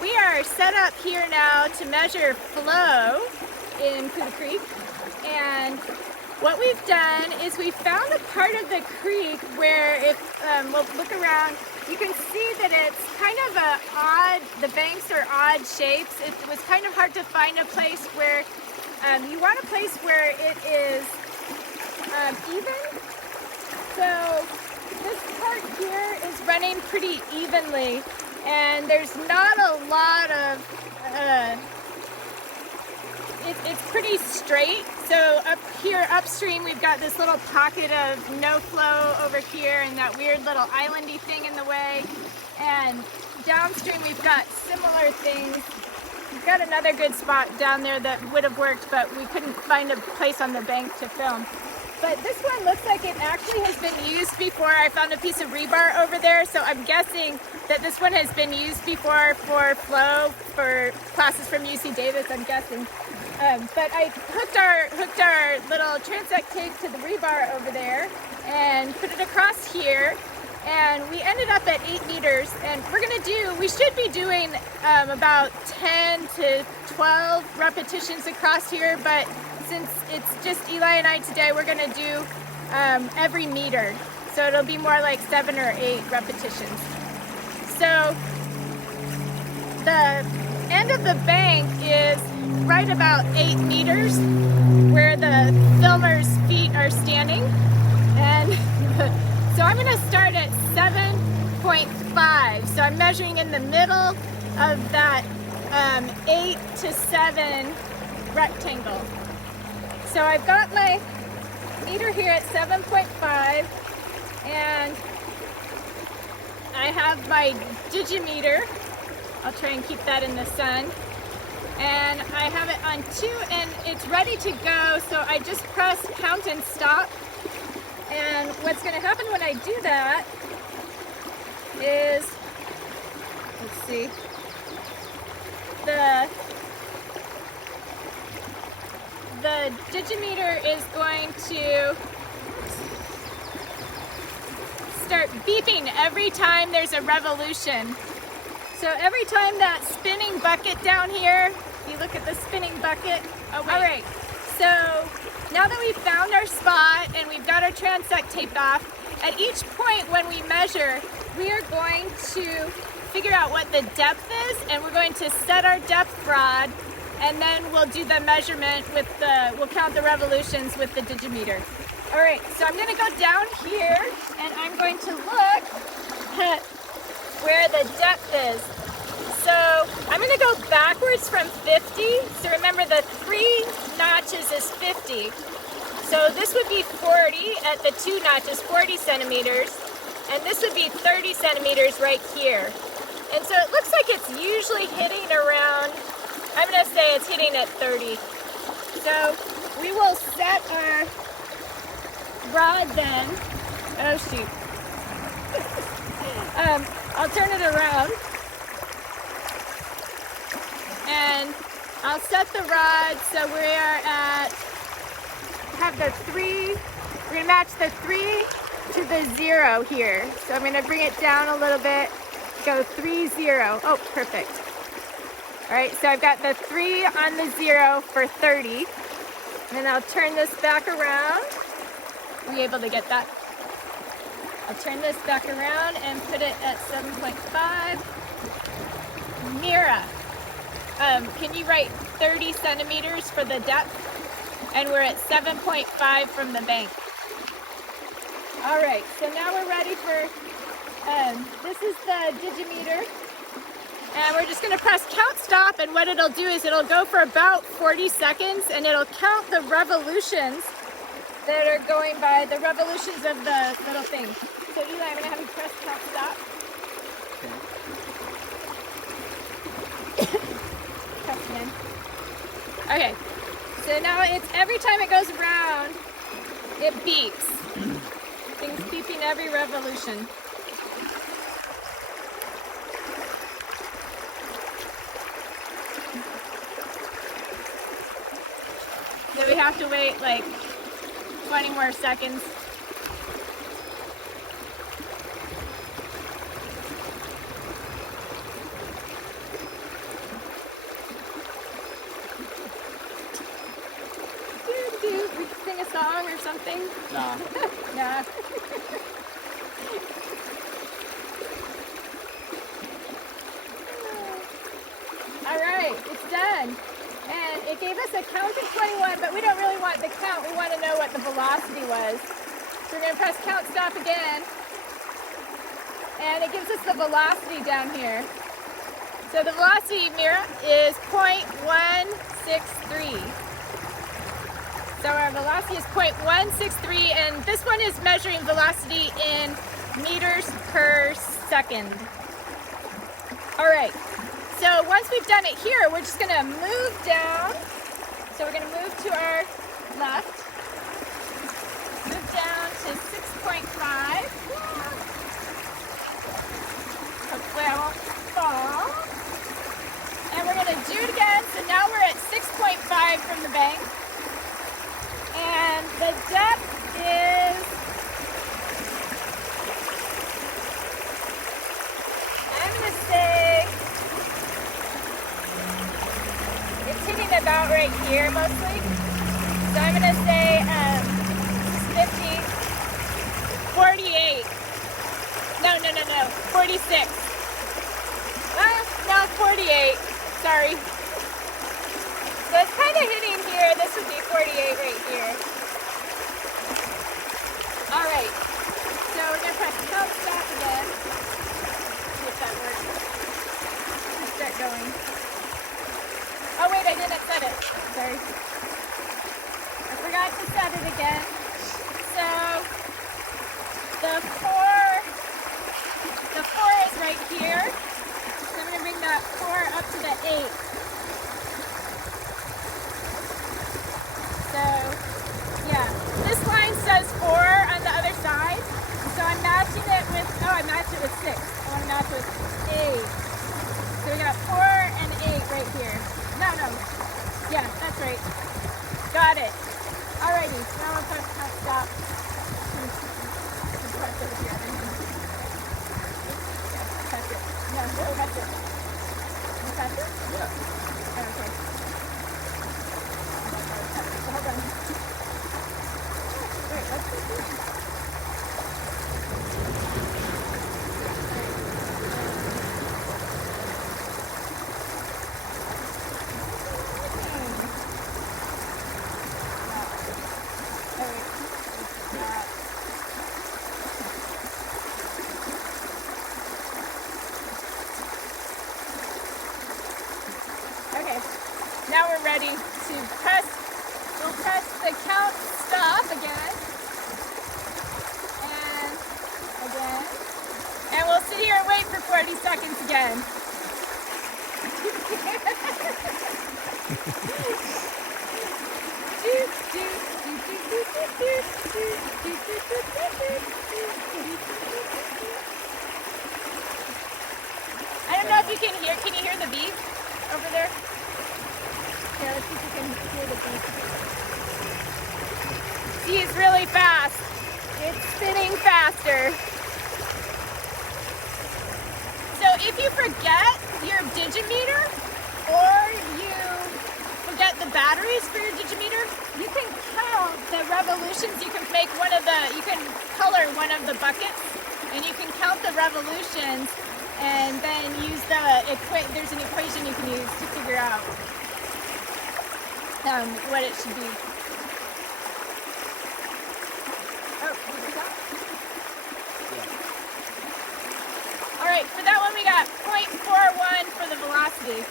we are set up here now to measure flow in Couta Creek, and what we've done is we found a part of the creek where if we'll look around, you can see that it's kind of the banks are odd shapes. It was kind of hard to find a place where you want a place where it is even. So this part here is running pretty evenly, and there's not a lot of, it's pretty straight. So up here upstream we've got this little pocket of no flow over here and that weird little islandy thing in the way, and downstream we've got similar things. We've got another good spot down there that would have worked, but we couldn't find a place on the bank to film. But this one looks like it actually has been used before. I found a piece of rebar over there, so I'm guessing that this one has been used before for flow for classes from UC Davis, I'm guessing. But I hooked our little transect tape to the rebar over there and put it across here, and we ended up at 8 meters, and we should be doing about 10 to 12 repetitions across here, but since it's just Eli and I today, we're gonna do every meter. So it'll be more like 7 or 8 repetitions. So the end of the bank is right about 8 meters where the filmer's feet are standing. And so I'm gonna start at 7.5. So I'm measuring in the middle of that 8 to 7 rectangle. So I've got my meter here at 7.5, and I have my digimeter. I'll try and keep that in the sun. And I have it on 2 and it's ready to go, so I just press count and stop. And what's gonna happen when I do that is, let's see, the digimeter is going to start beeping every time there's a revolution. So every time that spinning bucket down here, you look at the spinning bucket. Oh, wait. All right, so now that we've found our spot and we've got our transect taped off, at each point when we measure, we are going to figure out what the depth is, and we're going to set our depth rod, and then we'll do the measurement we'll count the revolutions with the digimeter. All right, so I'm gonna go down here and I'm going to look at where the depth is. So I'm gonna go backwards from 50. So remember the 3 notches is 50. So this would be 40 at the 2 notches, 40 centimeters. And this would be 30 centimeters right here. And so it looks like it's usually hitting around, I'm gonna say it's hitting at 30. So we will set our rod then. Oh shoot. I'll turn it around. And I'll set the rod so we are at, have the 3, we're gonna match the 3 to the 0 here. So I'm gonna bring it down a little bit, go 3, 0. Oh, perfect. All right, so I've got the 3 on the 0 for 30. And I'll turn this back around. Are you able to get that? I'll turn this back around and put it at 7.5. Mira, can you write 30 centimeters for the depth? And we're at 7.5 from the bank. All right, so now we're ready for, this is the digimeter. And we're just gonna press count stop, and what it'll do is it'll go for about 40 seconds and it'll count the revolutions that are going by, the revolutions of the little thing. So Eli, I'm gonna have you press count stop. Okay, so now it's every time it goes around, it beeps. Things beeping every revolution. So we have to wait like 20 more seconds. anything? Nah. Nah. All right, it's done. And it gave us a count of 21, but we don't really want the count. We want to know what the velocity was. So we're going to press count stop again. And it gives us the velocity down here. So the velocity, Mira, is 0.163. So our velocity is 0.163, and this one is measuring velocity in meters per second. All right, so once we've done it here, we're just gonna move down. So we're gonna move to our left, move down to 6.5. Hopefully I won't fall. And we're gonna do it again. So now we're at 6.5 from the bank. And the depth is, I'm gonna say, it's hitting about right here mostly. So I'm gonna say 50, 48. No, 46. No, 48. Sorry. So it's kind of hitting here. This would be 48 right here. All right. So we're going to press count stop again. See if that works. Let's get going. Oh, wait, I didn't set it. Sorry. I forgot to set it again. So the 4 is right here. So I'm going to bring that 4 up to the 8. So, yeah, this line says 4 on the other side. So I'm matching it with, I matched it with 6. I want to match with 8. So we got 4 and 8 right here. No. Yeah, that's right. Got it. Alrighty, now we'll press stop. Press it with the other hand. Press it. No, press it. You press it? Yeah. Okay. Hold on. Wait, what's this doing? Okay, now we're ready to press. We'll press the count stop again, and again, and we'll sit here and wait for 40 seconds again. I don't know if you can hear. Can you hear the beep over there? Here, let's see if you can hear the beep. See, it's really fast. It's spinning faster. So if you forget your digimeter or you forget the batteries for your digimeter, you can count the revolutions. You can make you can color one of the buckets and you can count the revolutions and then use there's an equation you can use to figure out what it should be. Oh, did you stop? Yeah. All right, for that one we got 0.41 for the velocity.